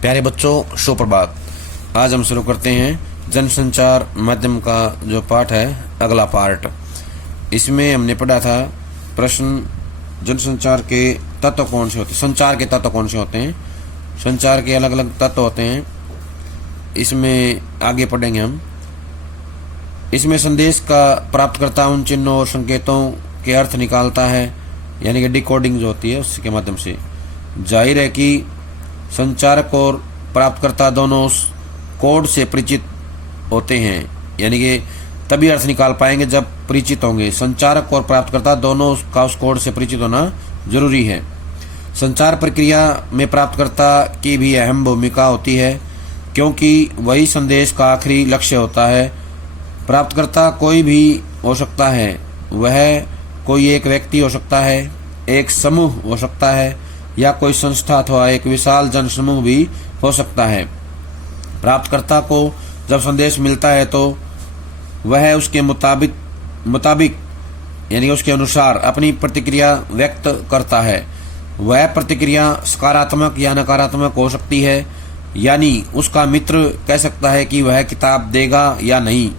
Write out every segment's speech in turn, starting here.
प्यारे बच्चों, सुप्रभात। आज हम शुरू करते हैं जनसंचार माध्यम का जो पाठ है, अगला पार्ट। इसमें हमने पढ़ा था प्रश्न, जनसंचार के तत्व कौन से होते हैं, संचार के तत्व कौन से होते हैं, संचार के अलग अलग तत्व होते हैं। इसमें आगे पढ़ेंगे हम। इसमें संदेश का प्राप्तकर्ता उन चिन्हों और संकेतों के अर्थ निकालता है, यानी कि डिकोडिंग जो होती है उसके माध्यम से। जाहिर है कि संचारक और प्राप्तकर्ता दोनों उस कोड से परिचित होते हैं, यानी कि तभी अर्थ निकाल पाएंगे जब परिचित होंगे। संचारक और प्राप्तकर्ता दोनों का उस कोड से परिचित होना जरूरी है। संचार प्रक्रिया में प्राप्तकर्ता की भी अहम भूमिका होती है, क्योंकि वही संदेश का आखिरी लक्ष्य होता है। प्राप्तकर्ता कोई भी हो सकता है, वह कोई एक व्यक्ति हो सकता है, एक समूह हो सकता है, या कोई संस्था अथवा एक विशाल जनसमूह भी हो सकता है। प्राप्तकर्ता को जब संदेश मिलता है तो वह उसके मुताबिक यानी उसके अनुसार अपनी प्रतिक्रिया व्यक्त करता है। वह प्रतिक्रिया सकारात्मक या नकारात्मक हो सकती है, यानी उसका मित्र कह सकता है कि वह किताब देगा या नहीं।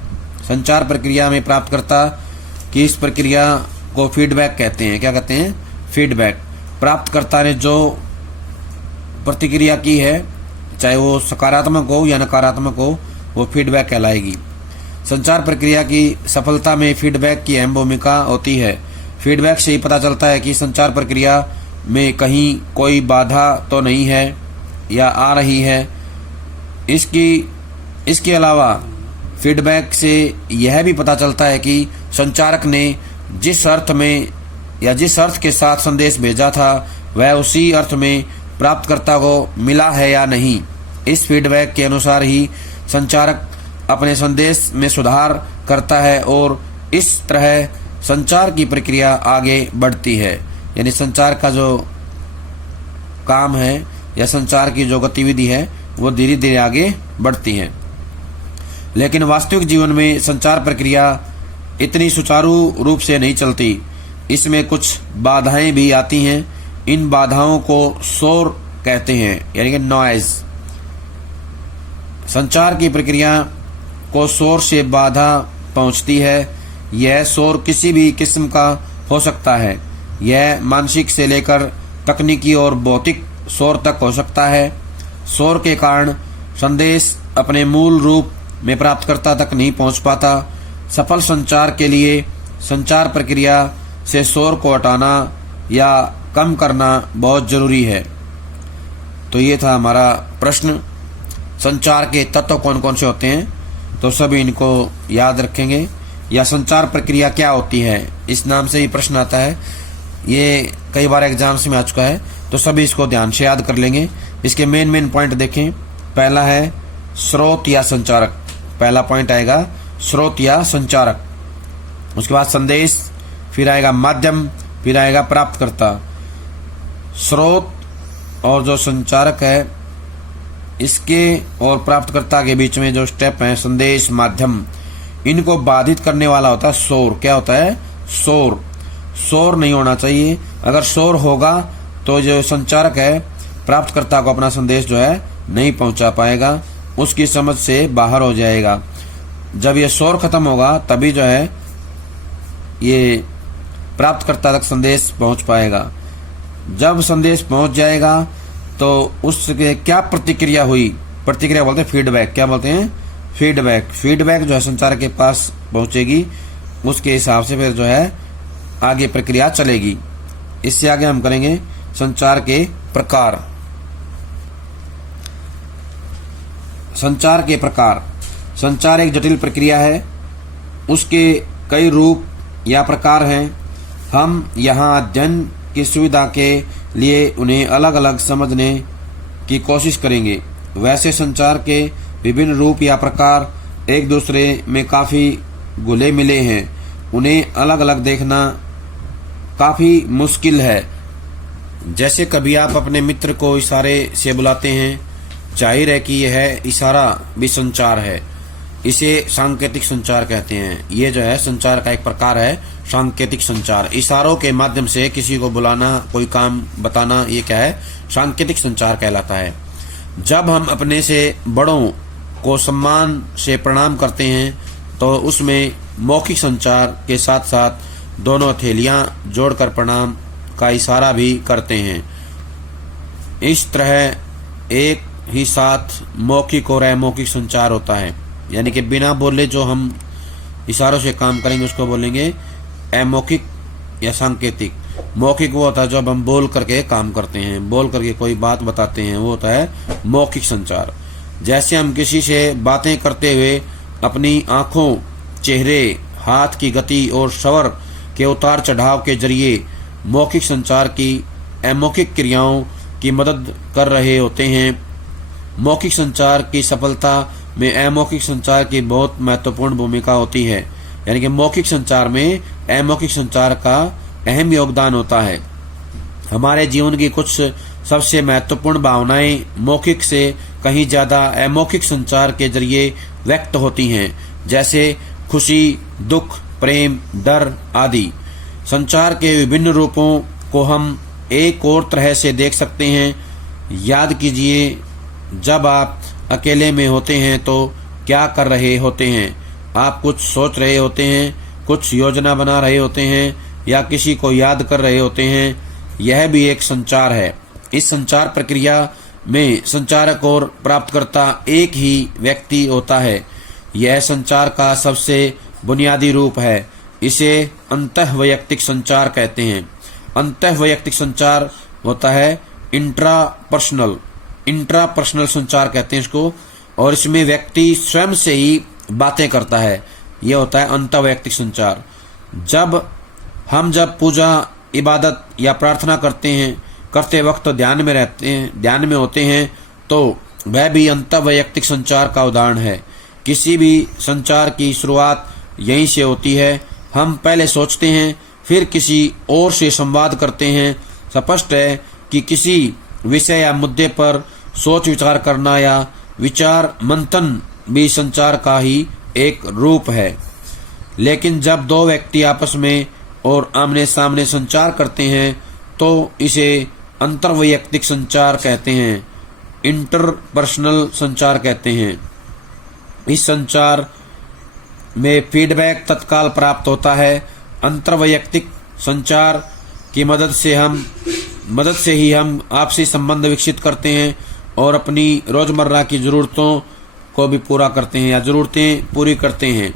संचार प्रक्रिया में प्राप्तकर्ता की इस प्रक्रिया को फीडबैक कहते हैं। क्या कहते हैं? फीडबैक। प्राप्तकर्ता ने जो प्रतिक्रिया की है, चाहे वो सकारात्मक हो या नकारात्मक हो, वो फीडबैक कहलाएगी। संचार प्रक्रिया की सफलता में फीडबैक की अहम भूमिका होती है। फीडबैक से ही पता चलता है कि संचार प्रक्रिया में कहीं कोई बाधा तो नहीं है या आ रही है। इसके अलावा फीडबैक से यह भी पता चलता है कि संचारक ने जिस अर्थ में या जिस अर्थ के साथ संदेश भेजा था, वह उसी अर्थ में प्राप्तकर्ता को मिला है या नहीं। इस फीडबैक के अनुसार ही संचारक अपने संदेश में सुधार करता है और इस तरह संचार की प्रक्रिया आगे बढ़ती है। यानी संचार का जो काम है या संचार की जो गतिविधि है, वो धीरे धीरे आगे बढ़ती है। लेकिन वास्तविक जीवन में संचार प्रक्रिया इतनी सुचारू रूप से नहीं चलती। इसमें कुछ बाधाएं भी आती हैं। इन बाधाओं को शोर कहते हैं, यानी कि नॉइज। संचार की प्रक्रिया को शोर से बाधा पहुंचती है। यह शोर किसी भी किस्म का हो सकता है। यह मानसिक से लेकर तकनीकी और भौतिक शोर तक हो सकता है। शोर के कारण संदेश अपने मूल रूप में प्राप्तकर्ता तक नहीं पहुंच पाता। सफल संचार के लिए संचार प्रक्रिया से शोर को हटाना या कम करना बहुत जरूरी है। तो ये था हमारा प्रश्न, संचार के तत्व कौन कौन से होते हैं। तो सभी इनको याद रखेंगे। या संचार प्रक्रिया क्या होती है, इस नाम से ही प्रश्न आता है। ये कई बार एग्जाम्स में आ चुका है, तो सभी इसको ध्यान से याद कर लेंगे। इसके मेन पॉइंट देखें। पहला है स्रोत या संचारक। पहला पॉइंट आएगा स्रोत या संचारक। उसके बाद संदेश, फिर आएगा माध्यम, फिर आएगा प्राप्तकर्ता। स्रोत और जो संचारक है, इसके और प्राप्तकर्ता के बीच में जो स्टेप है, संदेश, माध्यम, इनको बाधित करने वाला होता है शोर। क्या होता है? शोर। शोर नहीं होना चाहिए। अगर शोर होगा तो जो संचारक है, प्राप्तकर्ता को अपना संदेश जो है नहीं पहुंचा पाएगा, उसकी समझ से बाहर हो जाएगा। जब ये शोर खत्म होगा तभी जो है ये प्राप्तकर्ता तक संदेश पहुंच पाएगा। जब संदेश पहुंच जाएगा तो उसके क्या प्रतिक्रिया हुई, प्रतिक्रिया बोलते हैं फीडबैक। क्या बोलते हैं? फीडबैक। फीडबैक जो है संचारक के पास पहुंचेगी, उसके हिसाब से फिर जो है आगे प्रक्रिया चलेगी। इससे आगे हम करेंगे संचार के प्रकार। संचार के प्रकार। संचार एक जटिल प्रक्रिया है। उसके कई रूप या प्रकार हैं। हम यहाँ अध्ययन की सुविधा के लिए उन्हें अलग अलग समझने की कोशिश करेंगे। वैसे संचार के विभिन्न रूप या प्रकार एक दूसरे में काफ़ी घुले मिले हैं। उन्हें अलग अलग देखना काफ़ी मुश्किल है। जैसे कभी आप अपने मित्र को इशारे से बुलाते हैं, जाहिर है कि यह इशारा भी संचार है। इसे सांकेतिक संचार कहते हैं। ये जो है संचार का एक प्रकार है, सांकेतिक संचार। इशारों के माध्यम से किसी को बुलाना, कोई काम बताना, ये क्या है? सांकेतिक संचार कहलाता है। जब हम अपने से बड़ों को सम्मान से प्रणाम करते हैं तो उसमें मौखिक संचार के साथ साथ दोनों हथेलियां जोड़कर प्रणाम का इशारा भी करते हैं। इस तरह एक ही साथ मौखिक और अमौखिक संचार होता है, यानी कि बिना बोले जो हम इशारों से काम करेंगे उसको बोलेंगे अमौखिक या सांकेतिक। मौखिक वो होता है जब हम बोल करके काम करते हैं, बोल करके कोई बात बताते हैं, वो होता है मौखिक संचार। जैसे हम किसी से बातें करते हुए अपनी आंखों, चेहरे, हाथ की गति और स्वर के उतार चढ़ाव के जरिए मौखिक संचार की अमौखिक क्रियाओं की मदद कर रहे होते हैं। मौखिक संचार की सफलता में अमौखिक संचार की बहुत महत्वपूर्ण भूमिका होती है, यानी कि मौखिक संचार में अमौखिक संचार का अहम योगदान होता है। हमारे जीवन की कुछ सबसे महत्वपूर्ण भावनाएं मौखिक से कहीं ज्यादा अमौखिक संचार के जरिए व्यक्त होती हैं, जैसे खुशी, दुख, प्रेम, डर आदि। संचार के विभिन्न रूपों को हम एक और तरह से देख सकते हैं। याद कीजिए, जब आप अकेले में होते हैं तो क्या कर रहे होते हैं? आप कुछ सोच रहे होते हैं, कुछ योजना बना रहे होते हैं या किसी को याद कर रहे होते हैं। यह भी एक संचार है। इस संचार प्रक्रिया में संचारक और प्राप्तकर्ता एक ही व्यक्ति होता है। यह संचार का सबसे बुनियादी रूप है। इसे अंतःवैयक्तिक संचार कहते हैं। अंतःवैयक्तिक संचार होता है इंट्रापर्सनल संचार कहते हैं इसको, और इसमें व्यक्ति स्वयं से ही बातें करता है। यह होता है अंतःवैयक्तिक संचार। जब पूजा, इबादत या प्रार्थना करते वक्त ध्यान में होते हैं तो वह भी अंतःवैयक्तिक संचार का उदाहरण है। किसी भी संचार की शुरुआत यहीं से होती है। हम पहले सोचते हैं, फिर किसी और से संवाद करते हैं। स्पष्ट है कि किसी विषय या मुद्दे पर सोच विचार करना या विचार मंथन भी संचार का ही एक रूप है। लेकिन जब दो व्यक्ति आपस में और आमने सामने संचार करते हैं तो इसे अंतर्वैयक्तिक संचार कहते हैं, इंटरपर्सनल संचार कहते हैं। इस संचार में फीडबैक तत्काल प्राप्त होता है। अंतर्वैयक्तिक संचार की मदद से ही हम आपसी संबंध विकसित करते हैं और अपनी रोजमर्रा की जरूरतों को भी पूरा करते हैं या जरूरतें पूरी करते हैं।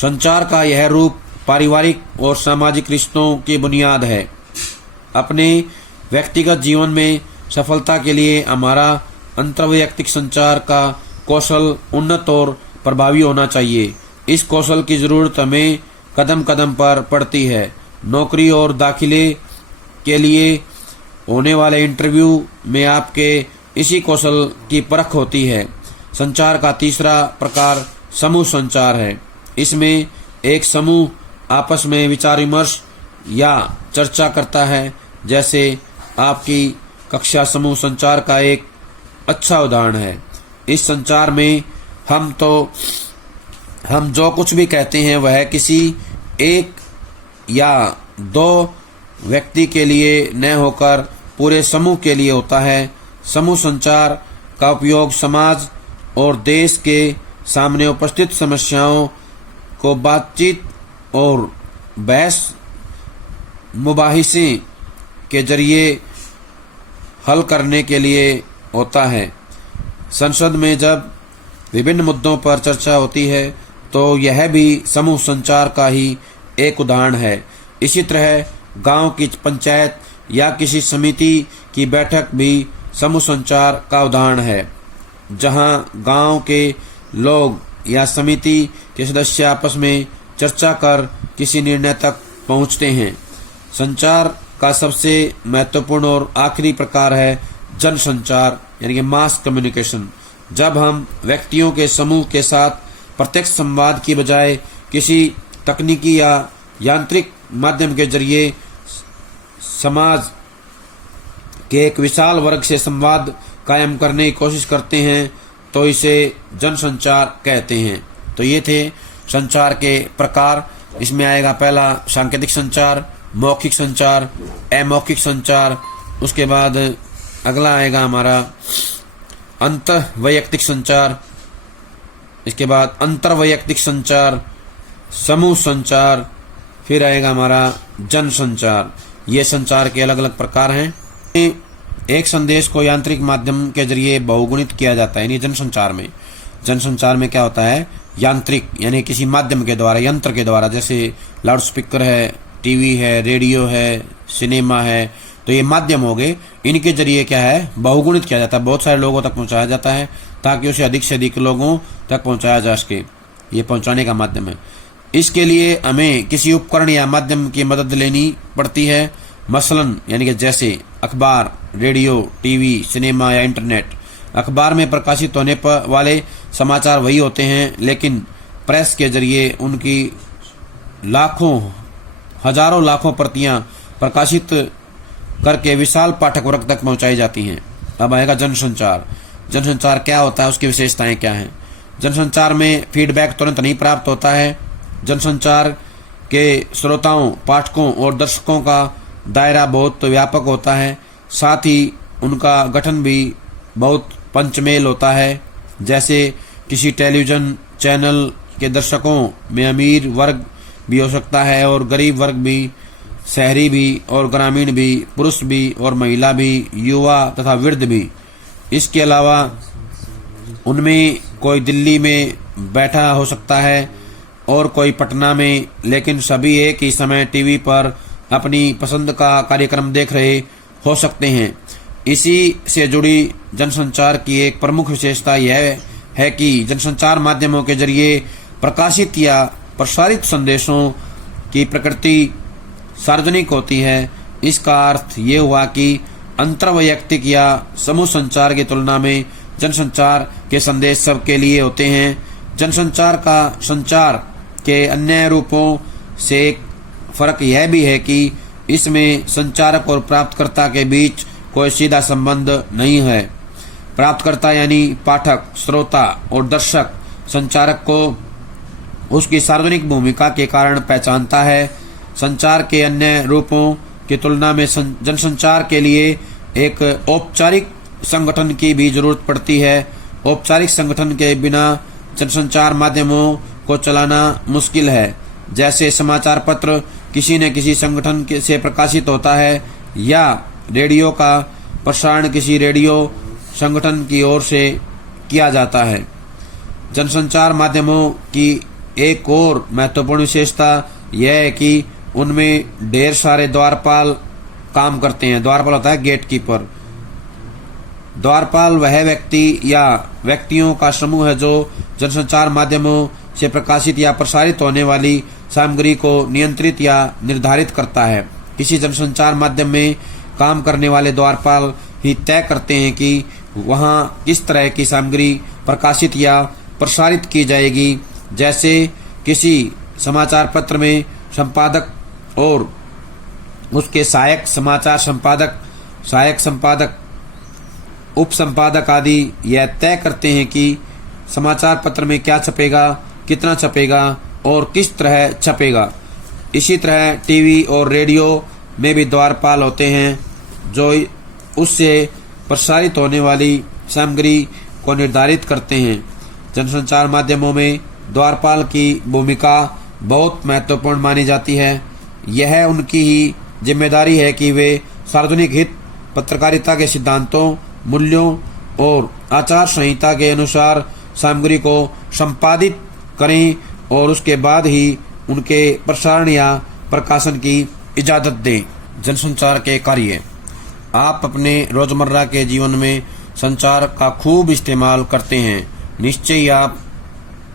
संचार का यह रूप पारिवारिक और सामाजिक रिश्तों की बुनियाद है। अपने व्यक्तिगत जीवन में सफलता के लिए हमारा अंतर्वैयक्तिक संचार का कौशल उन्नत और प्रभावी होना चाहिए। इस कौशल की जरूरत हमें कदम कदम पर पड़ती है। नौकरी और दाखिले के लिए होने वाले इंटरव्यू में आपके इसी कौशल की परख होती है। संचार का तीसरा प्रकार समूह संचार है। इसमें एक समूह आपस में विचार विमर्श या चर्चा करता है। जैसे आपकी कक्षा समूह संचार का एक अच्छा उदाहरण है। इस संचार में हम जो कुछ भी कहते हैं वह किसी एक या दो व्यक्ति के लिए न होकर पूरे समूह के लिए होता है। समूह संचार का उपयोग समाज और देश के सामने उपस्थित समस्याओं को बातचीत और बहस मुबाहिसे के जरिए हल करने के लिए होता है। संसद में जब विभिन्न मुद्दों पर चर्चा होती है तो यह भी समूह संचार का ही एक उदाहरण है। इसी तरह गांव की पंचायत या किसी समिति की बैठक भी समूह संचार का उदाहरण है, जहां गांव के लोग या समिति के सदस्य आपस में चर्चा कर किसी निर्णय तक पहुंचते हैं। संचार का सबसे महत्वपूर्ण और आखिरी प्रकार है जनसंचार, यानी कि मास कम्युनिकेशन। जब हम व्यक्तियों के समूह के साथ प्रत्यक्ष संवाद की बजाय किसी तकनीकी या यांत्रिक माध्यम के जरिए समाज के एक विशाल वर्ग से संवाद कायम करने की कोशिश करते हैं तो इसे जनसंचार कहते हैं। तो ये थे संचार के प्रकार। इसमें आएगा पहला सांकेतिक संचार, मौखिक संचार, अमौखिक संचार। उसके बाद अगला आएगा हमारा अंतर्वैयक्तिक संचार, इसके बाद अंतर्वैयक्तिक संचार, समूह संचार, फिर आएगा हमारा जन संचार। ये संचार के अलग अलग प्रकार हैं। एक संदेश को यांत्रिक माध्यम के जरिए बहुगुणित किया जाता है, यानी जनसंचार में। जनसंचार में क्या होता है, यांत्रिक यानी किसी माध्यम के द्वारा, यंत्र के द्वारा, जैसे लाउड स्पीकर है, टीवी है, रेडियो है, सिनेमा है, तो ये माध्यम हो गए। इनके जरिए क्या है, बहुगुणित किया जाता है, बहुत सारे लोगों तक पहुंचाया जाता है ताकि उसे अधिक से अधिक लोगों तक पहुंचाया जा सके। ये पहुंचाने का माध्यम है। इसके लिए हमें किसी उपकरण या माध्यम की मदद लेनी पड़ती है, मसलन यानी कि जैसे अखबार, रेडियो, टीवी, सिनेमा या इंटरनेट। अखबार में प्रकाशित होने पर वाले समाचार वही होते हैं, लेकिन प्रेस के जरिए उनकी लाखों, हजारों लाखों प्रतियां प्रकाशित करके विशाल पाठक वर्ग तक पहुंचाई जाती हैं। अब आएगा जनसंचार। जनसंचार क्या होता है, उसकी विशेषताएं क्या हैं। जनसंचार में फीडबैक तुरंत नहीं प्राप्त होता है। जनसंचार के श्रोताओं, पाठकों और दर्शकों का दायरा बहुत व्यापक होता है, साथ ही उनका गठन भी बहुत पंचमेल होता है। जैसे किसी टेलीविजन चैनल के दर्शकों में अमीर वर्ग भी हो सकता है और गरीब वर्ग भी, शहरी भी और ग्रामीण भी, पुरुष भी और महिला भी, युवा तथा वृद्ध भी। इसके अलावा उनमें कोई दिल्ली में बैठा हो सकता है और कोई पटना में, लेकिन सभी एक ही समय टीवी पर अपनी पसंद का कार्यक्रम देख रहे हो सकते हैं। इसी से जुड़ी जनसंचार की एक प्रमुख विशेषता यह है कि जनसंचार माध्यमों के जरिए प्रकाशित या प्रसारित संदेशों की प्रकृति सार्वजनिक होती है। इसका अर्थ ये हुआ कि अंतर्वैयक्तिक या समूह संचार की तुलना में जनसंचार के संदेश सबके लिए होते हैं। जनसंचार का संचार के अन्य रूपों से एक फर्क यह भी है कि इसमें संचारक और प्राप्तकर्ता के बीच कोई सीधा संबंध नहीं है। प्राप्तकर्ता यानी पाठक, श्रोता और दर्शक संचारक को उसकी सार्वजनिक भूमिका के कारण पहचानता है। संचार के अन्य रूपों की तुलना में जनसंचार के लिए एक औपचारिक संगठन की भी जरूरत पड़ती है। औपचारिक संगठन के बिना जनसंचार माध्यमों को चलाना मुश्किल है। जैसे समाचार पत्र किसी न किसी संगठन से प्रकाशित होता है या रेडियो का प्रसारण किसी रेडियो संगठन की ओर से किया जाता है। जनसंचार माध्यमों की एक और महत्वपूर्ण विशेषता यह है कि उनमें ढेर सारे द्वारपाल काम करते हैं। द्वारपाल होता है गेट कीपर। द्वारपाल वह व्यक्ति या व्यक्तियों का समूह है जो जनसंचार माध्यमों से प्रकाशित या प्रसारित होने वाली सामग्री को नियंत्रित या निर्धारित करता है। किसी जनसंचार माध्यम में काम करने वाले द्वारपाल ही तय करते हैं कि वहां किस तरह की सामग्री प्रकाशित या प्रसारित की जाएगी। जैसे किसी समाचार पत्र में संपादक और उसके सहायक समाचार संपादक, सहायक संपादक, उप संपादक आदि यह तय करते हैं कि समाचार पत्र में क्या छपेगा, कितना छपेगा और किस तरह छपेगा। इसी तरह टीवी और रेडियो में भी द्वारपाल होते हैं जो उससे प्रसारित होने वाली सामग्री को निर्धारित करते हैं। जनसंचार माध्यमों में द्वारपाल की भूमिका बहुत महत्वपूर्ण मानी जाती है। यह उनकी ही जिम्मेदारी है कि वे सार्वजनिक हित, पत्रकारिता के सिद्धांतों, मूल्यों और आचार संहिता के अनुसार सामग्री को संपादित करें और उसके बाद ही उनके प्रसारण या प्रकाशन की इजाजत दें। जनसंचार के कार्य। आप अपने रोजमर्रा के जीवन में संचार का खूब इस्तेमाल करते हैं। निश्चय ही आप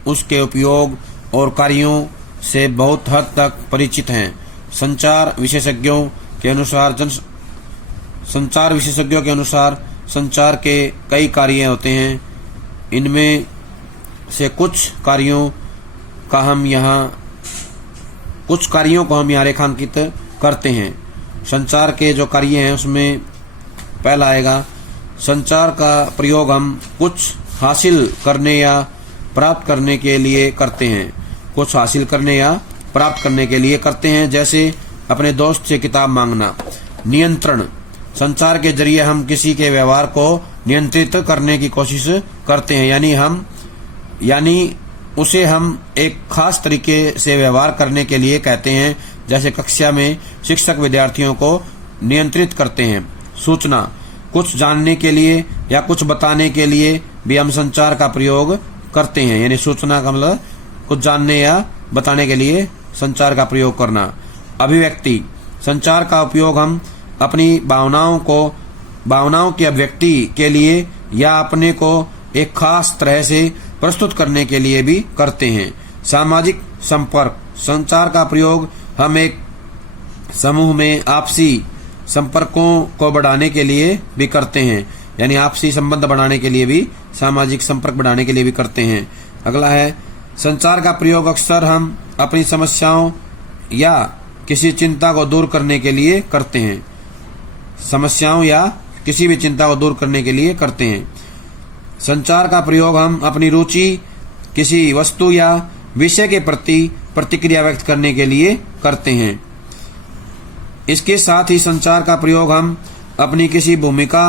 उसके उपयोग और कार्यों से बहुत हद तक परिचित हैं। संचार विशेषज्ञों के अनुसार संचार के कई कार्य होते हैं। इनमें से कुछ कार्यों को हम यहाँ रेखांकित करते हैं। संचार के जो कार्य हैं उसमें पहला आएगा, संचार का प्रयोग हम कुछ हासिल करने या प्राप्त करने के लिए करते हैं। कुछ हासिल करने या प्राप्त करने के लिए करते हैं, जैसे अपने दोस्त से किताब मांगना। नियंत्रण, संचार के जरिए हम किसी के व्यवहार को नियंत्रित करने की कोशिश करते हैं, यानी उसे हम एक खास तरीके से व्यवहार करने के लिए कहते हैं। जैसे कक्षा में शिक्षक विद्यार्थियों को नियंत्रित करते हैं। सूचना, कुछ जानने के लिए या कुछ बताने के लिए भी हम संचार का प्रयोग करते हैं, यानी सूचना का मतलब कुछ जानने या बताने के लिए संचार का प्रयोग करना। अभिव्यक्ति, संचार का उपयोग हम अपनी भावनाओं की अभिव्यक्ति के लिए या अपने को एक खास तरह से प्रस्तुत करने के लिए भी करते हैं। सामाजिक संपर्क, संचार का प्रयोग हम एक समूह में आपसी संपर्कों को बढ़ाने के लिए भी करते हैं, यानी आपसी संबंध बढ़ाने के लिए भी, सामाजिक संपर्क बढ़ाने के लिए भी करते हैं। अगला है, संचार का प्रयोग अक्सर हम अपनी समस्याओं या किसी चिंता को दूर करने के लिए करते हैं। समस्याओं या किसी भी चिंता को दूर करने के लिए करते हैं। संचार का प्रयोग हम अपनी रुचि किसी वस्तु या विषय के प्रति प्रतिक्रिया व्यक्त करने के लिए करते हैं। इसके साथ ही संचार का प्रयोग हम अपनी किसी भूमिका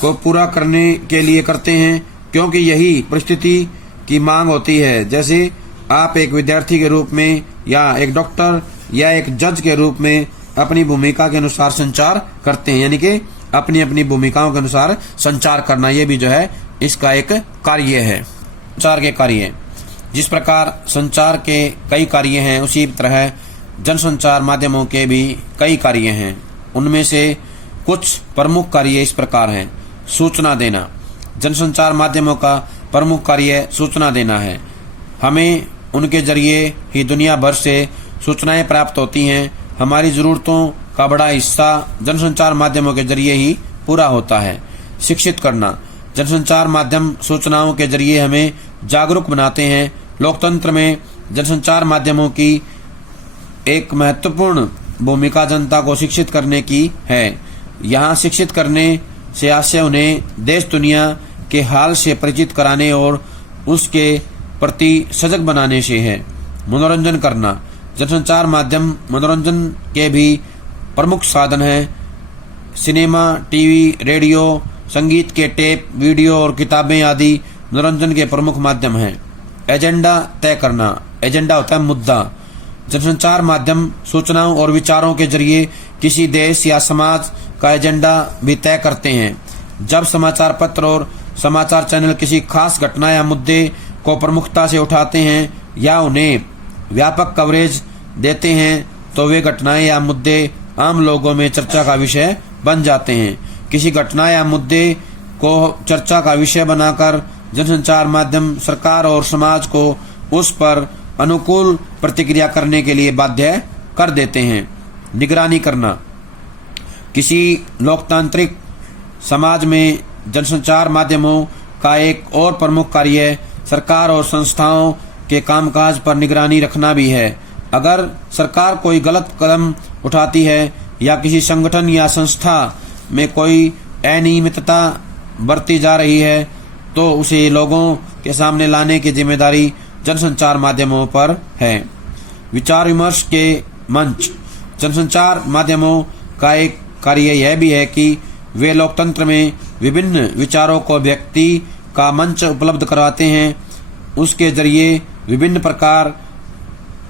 को पूरा करने के लिए करते हैं, क्योंकि यही परिस्थिति की मांग होती है। जैसे आप एक विद्यार्थी के रूप में या एक डॉक्टर या एक जज के रूप में अपनी भूमिका के अनुसार संचार करते हैं, यानी कि अपनी अपनी भूमिकाओं के अनुसार संचार करना, ये भी जो है इसका एक कार्य है। संचार के कार्य, जिस प्रकार संचार के कई कार्य हैं, उसी तरह जनसंचार माध्यमों के भी कई कार्य हैं। उनमें से कुछ प्रमुख कार्य इस प्रकार हैं। सूचना देना, जनसंचार माध्यमों का प्रमुख कार्य सूचना देना है। हमें उनके जरिए ही दुनिया भर से सूचनाएं प्राप्त होती हैं। हमारी जरूरतों का बड़ा हिस्सा जनसंचार माध्यमों के जरिए ही पूरा होता है। शिक्षित करना, जनसंचार माध्यम सूचनाओं के जरिए हमें जागरूक बनाते हैं। लोकतंत्र में जनसंचार माध्यमों की एक महत्वपूर्ण भूमिका जनता को शिक्षित करने की है। यहाँ शिक्षित करने से आशय उन्हें देश दुनिया के हाल से परिचित कराने और उसके प्रति सजग बनाने से है। मनोरंजन करना, जनसंचार माध्यम मनोरंजन के भी प्रमुख साधन हैं। सिनेमा, टीवी, रेडियो, संगीत के टेप, वीडियो और किताबें आदि मनोरंजन के प्रमुख माध्यम हैं। एजेंडा तय करना, एजेंडा होता है मुद्दा। जनसंचार माध्यम सूचनाओं और विचारों के जरिए किसी देश या समाज का एजेंडा भी तय करते हैं। जब समाचार पत्र और समाचार चैनल किसी खास घटना या मुद्दे को प्रमुखता से उठाते हैं या उन्हें व्यापक कवरेज देते हैं, तो वे घटनाएं या मुद्दे आम लोगों में चर्चा का विषय बन जाते हैं। किसी घटना या मुद्दे को चर्चा का विषय बनाकर जनसंचार माध्यम सरकार और समाज को उस पर अनुकूल प्रतिक्रिया करने के लिए बाध्य कर देते हैं। निगरानी करना, किसी लोकतांत्रिक समाज में जनसंचार माध्यमों का एक और प्रमुख कार्य सरकार और संस्थाओं के कामकाज पर निगरानी रखना भी है। अगर सरकार कोई गलत कदम उठाती है या किसी संगठन या संस्था में कोई अनियमितता बरती जा रही है, तो उसे लोगों के सामने लाने की जिम्मेदारी जनसंचार माध्यमों पर है। विचार विमर्श के मंच, जनसंचार माध्यमों का एक कार्य यह भी है कि वे लोकतंत्र में विभिन्न विचारों को व्यक्ति का मंच उपलब्ध करवाते हैं। उसके जरिए विभिन्न प्रकार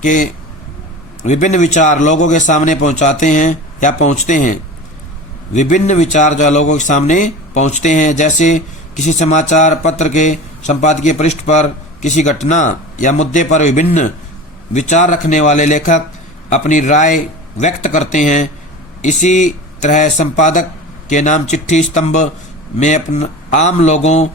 के विभिन्न विचार लोगों के सामने पहुंचाते हैं या पहुंचते हैं। विभिन्न विचार जो लोगों के सामने पहुंचते हैं, जैसे किसी समाचार पत्र के संपादकीय पृष्ठ पर किसी घटना या मुद्दे पर विभिन्न विचार रखने वाले लेखक अपनी राय व्यक्त करते हैं। इसी तरह संपादक के नाम चिट्ठी स्तंभ में आम लोगों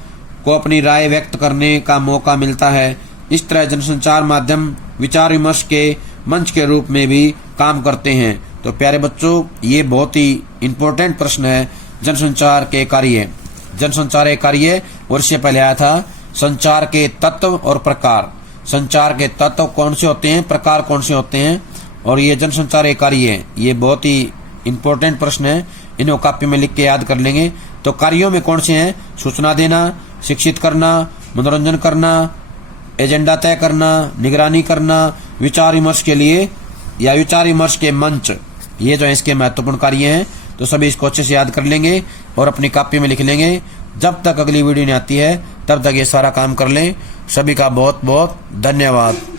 को अपनी राय व्यक्त करने का मौका मिलता है। इस तरह जनसंचार माध्यम विचार विमर्श के मंच के रूप में भी काम करते हैं। तो प्यारे बच्चों, ये बहुत ही इम्पोर्टेंट प्रश्न है जनसंचार के कार्य। जनसंचार के कार्य वर्ष पहले आया था। संचार के तत्व और प्रकार, संचार के तत्व कौन से होते हैं, प्रकार कौन से होते हैं, और ये जनसंचार के कार्य, ये बहुत ही इम्पोर्टेंट प्रश्न है। इन्हें कॉपी में लिख के याद कर लेंगे। तो कार्यों में कौन से हैं? सूचना देना, शिक्षित करना, मनोरंजन करना, एजेंडा तय करना, निगरानी करना, विचार विमर्श के लिए या विचार विमर्श के मंच, ये जो है इसके महत्वपूर्ण कार्य हैं। तो सभी इसको अच्छे से याद कर लेंगे और अपनी कॉपी में लिख लेंगे। जब तक अगली वीडियो नहीं आती है तब तक ये सारा काम कर लें। सभी का बहुत बहुत धन्यवाद।